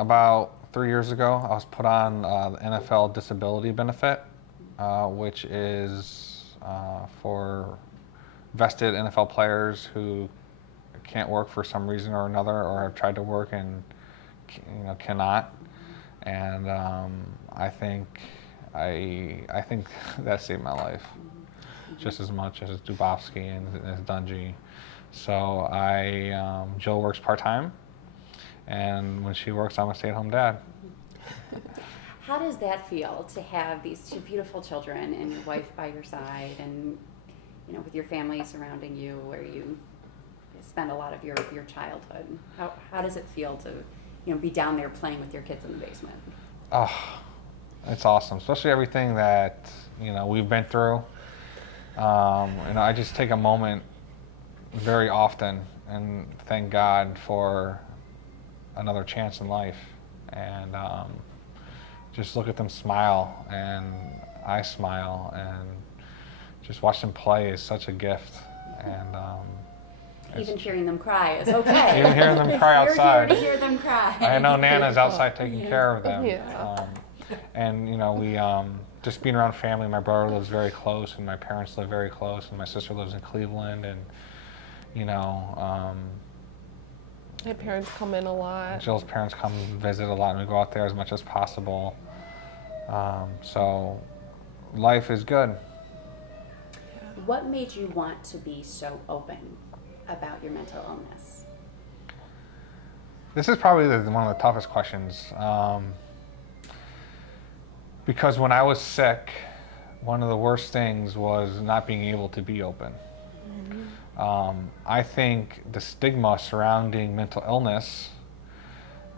About 3 years ago, I was put on the NFL disability benefit, which is for vested NFL players who can't work for some reason or another, or have tried to work and cannot. And I think that saved my life just as much as Dubofsky and as Dungy. So Jill works part-time, and when she works, I'm a stay-at-home dad. How does that feel to have these two beautiful children and your wife by your side, and with your family surrounding you, where you spend a lot of your childhood? How does it feel to be down there playing with your kids in the basement? Oh, it's awesome, especially everything that we've been through. I just take a moment very often and thank God for another chance in life, and just look at them smile, and I smile, and just watch them play is such a gift. And even hearing them cry is okay. Even hearing them cry outside. You're here to hear them cry. I know Nana's outside taking care of them. Yeah. And we just being around family. My brother lives very close, and my parents live very close, and my sister lives in Cleveland, and my parents come in a lot. Jill's parents come visit a lot, and we go out there as much as possible. So life is good. What made you want to be so open about your mental illness? This is probably one of the toughest questions. Because when I was sick, one of the worst things was not being able to be open. Mm-hmm. I think the stigma surrounding mental illness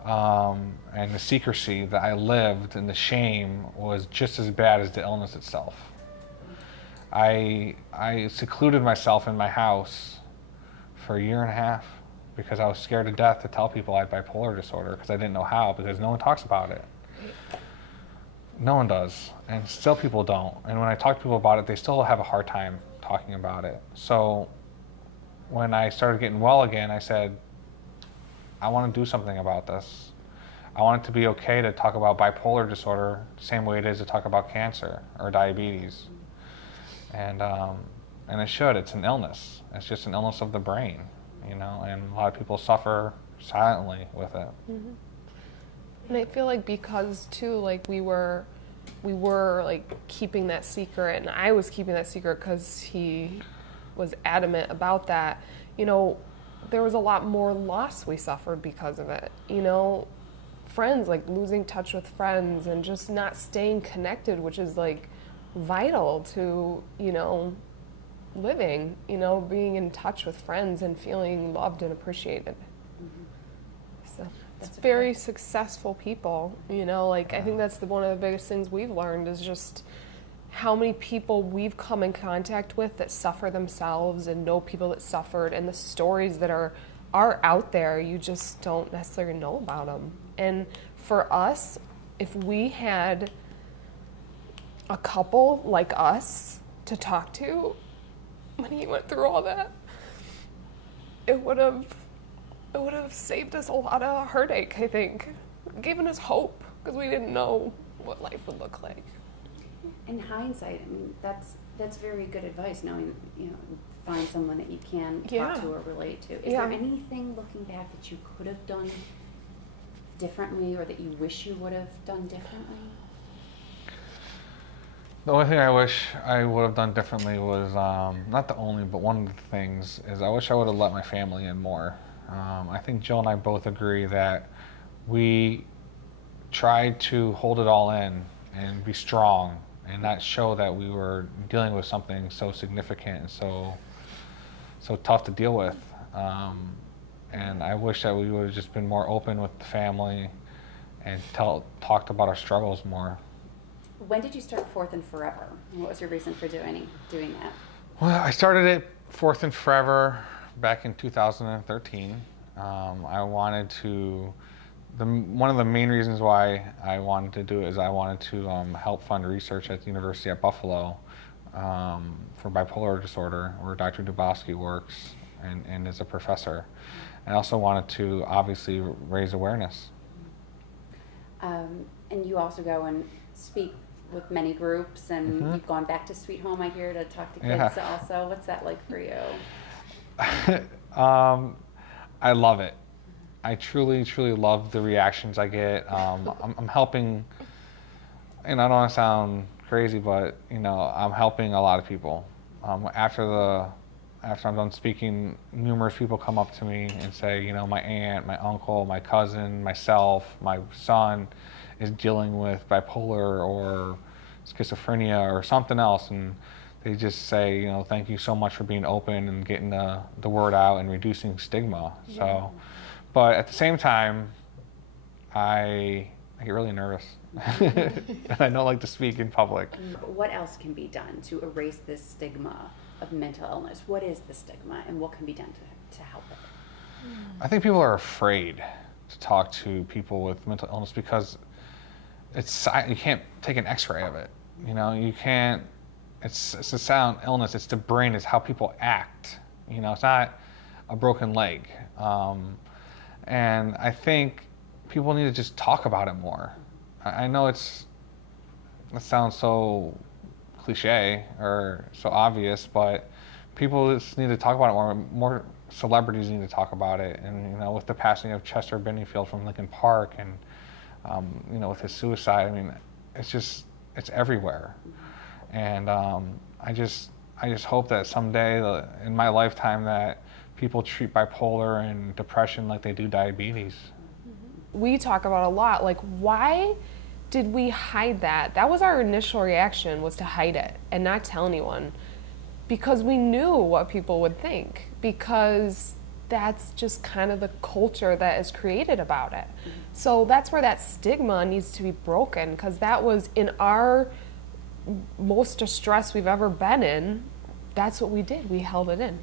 and the secrecy that I lived and the shame was just as bad as the illness itself. I secluded myself in my house for 1.5 years because I was scared to death to tell people I had bipolar disorder, because I didn't know how, because no one talks about it. No one does, and still people don't. And when I talk to people about it, they still have a hard time talking about it. So when I started getting well again, I said, I want to do something about this. I want it to be okay to talk about bipolar disorder the same way it is to talk about cancer or diabetes. And it should. It's an illness. It's just an illness of the brain, and a lot of people suffer silently with it. Mm-hmm. And I feel like because too, like we were like keeping that secret, and I was keeping that secret because he was adamant about that. There was a lot more loss we suffered because of it. Friends, like losing touch with friends and just not staying connected, which is like vital to living. Being in touch with friends and feeling loved and appreciated. Mm-hmm. So. It's very successful people, I think that's one of the biggest things we've learned is just how many people we've come in contact with that suffer themselves and know people that suffered, and the stories that are out there, you just don't necessarily know about them. And for us, if we had a couple like us to talk to when he went through all that, it would have saved us a lot of heartache, I think. Given us hope, because we didn't know what life would look like. In hindsight, that's very good advice, knowing, find someone that you can talk to or relate to. Is there anything looking back that you could have done differently, or that you wish you would have done differently? The only thing I wish I would have done differently was, not the only, but one of the things is I wish I would have let my family in more. I think Jill and I both agree that we tried to hold it all in and be strong and not show that we were dealing with something so significant and so tough to deal with. And I wish that we would have just been more open with the family and talked about our struggles more. When did you start Fourth and Forever? What was your reason for doing that? Well, I started it Fourth and Forever back in 2013. I wanted to, one of the main reasons why I wanted to do it is I wanted to help fund research at the University at Buffalo for bipolar disorder, where Dr. Dubofsky works and is a professor. I also wanted to obviously raise awareness. And you also go and speak with many groups, and you've gone back to Sweet Home, I hear, to talk to kids also. What's that like for you? I love it. I truly, truly love the reactions I get. I'm helping, and I don't want to sound crazy, but I'm helping a lot of people. After I'm done speaking, numerous people come up to me and say, my aunt, my uncle, my cousin, myself, my son is dealing with bipolar or schizophrenia or something else, and they just say, thank you so much for being open and getting the word out and reducing stigma. Yeah. So, but at the same time, I get really nervous. And I don't like to speak in public. What else can be done to erase this stigma of mental illness? What is the stigma, and what can be done to help it? I think people are afraid to talk to people with mental illness because you can't take an x-ray of it. You can't, it's a silent illness, it's the brain, it's how people act. It's not a broken leg. And I think people need to just talk about it more. I know it sounds so cliche or so obvious, but people just need to talk about it more. More celebrities need to talk about it. And with the passing of Chester Benningfield from Lincoln Park, and with his suicide, it's everywhere. And I just hope that someday in my lifetime that people treat bipolar and depression like they do diabetes. We talk about a lot, like, why did we hide that? That was our initial reaction, was to hide it and not tell anyone, because we knew what people would think, because that's just kind of the culture that is created about it. So that's where that stigma needs to be broken, because that was in our most distress we've ever been in. That's what we did. We held it in,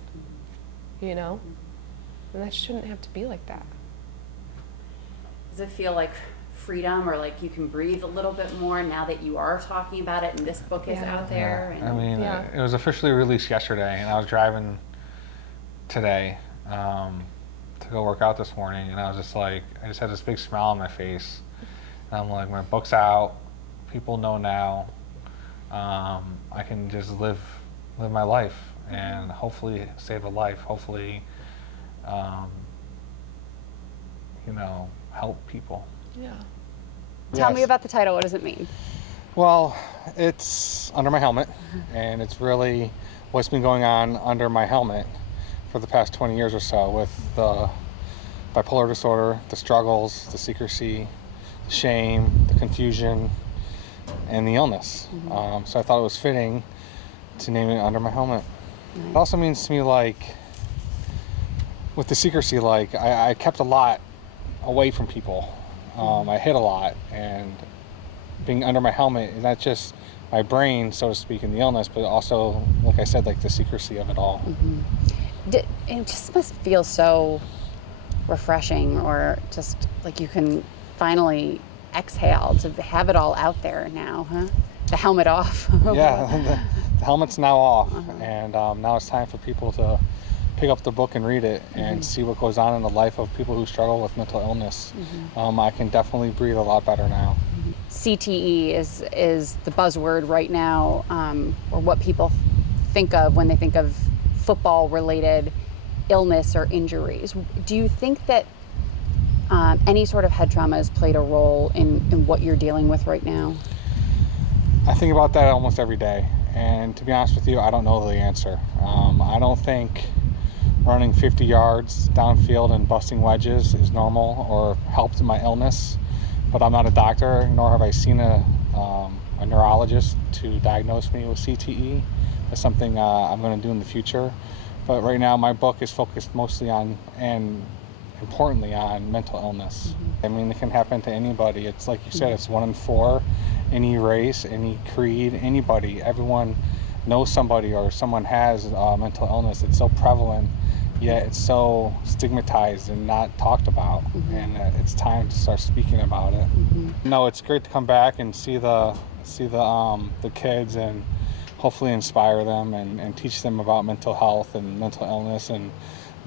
and that shouldn't have to be like that. Does it feel like freedom, or like you can breathe a little bit more now that you are talking about it and this book is out there? Yeah. It was officially released yesterday, and I was driving today to go work out this morning, and I was just like, I just had this big smile on my face, and I'm like, my book's out, people know now, I can just live my life and hopefully save a life, hopefully help people. Yeah. Tell me about the title. What does it mean? Well, it's Under My Helmet, and it's really what's been going on under my helmet for the past 20 years or so, with the bipolar disorder, the struggles, the secrecy, the shame, the confusion, and the illness. So I thought it was fitting to name it Under My Helmet. It also means to me, like, with the secrecy, like, I kept a lot away from people. I hid a lot, and being under my helmet is not just my brain, so to speak, in the illness, but also, like I said, like the secrecy of it all. It just must feel so refreshing, or just like you can finally exhale to have it all out there now, huh? The helmet off. Yeah, the helmet's now off, and now it's time for people to pick up the book and read it and see what goes on in the life of people who struggle with mental illness. I can definitely breathe a lot better now. CTE is the buzzword right now, or what people think of when they think of football-related illness or injuries. Do you think that any sort of head trauma has played a role in what you're dealing with right now? I think about that almost every day, and to be honest with you, I don't know the answer. I don't think running 50 yards downfield and busting wedges is normal or helped in my illness, but I'm not a doctor, nor have I seen a neurologist to diagnose me with CTE. That's something I'm going to do in the future. But right now, my book is focused mostly on, and importantly, on mental illness. It can happen to anybody. It's like you said, it's 1 in 4, any race, any creed, anybody. Everyone knows somebody, or someone has mental illness. It's so prevalent, yet it's so stigmatized and not talked about. And it's time to start speaking about it. No, it's great to come back and see the kids, and hopefully inspire them and teach them about mental health and mental illness, and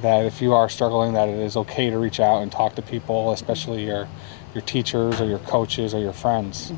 that if you are struggling, that it is okay to reach out and talk to people, especially your your teachers or your coaches or your friends.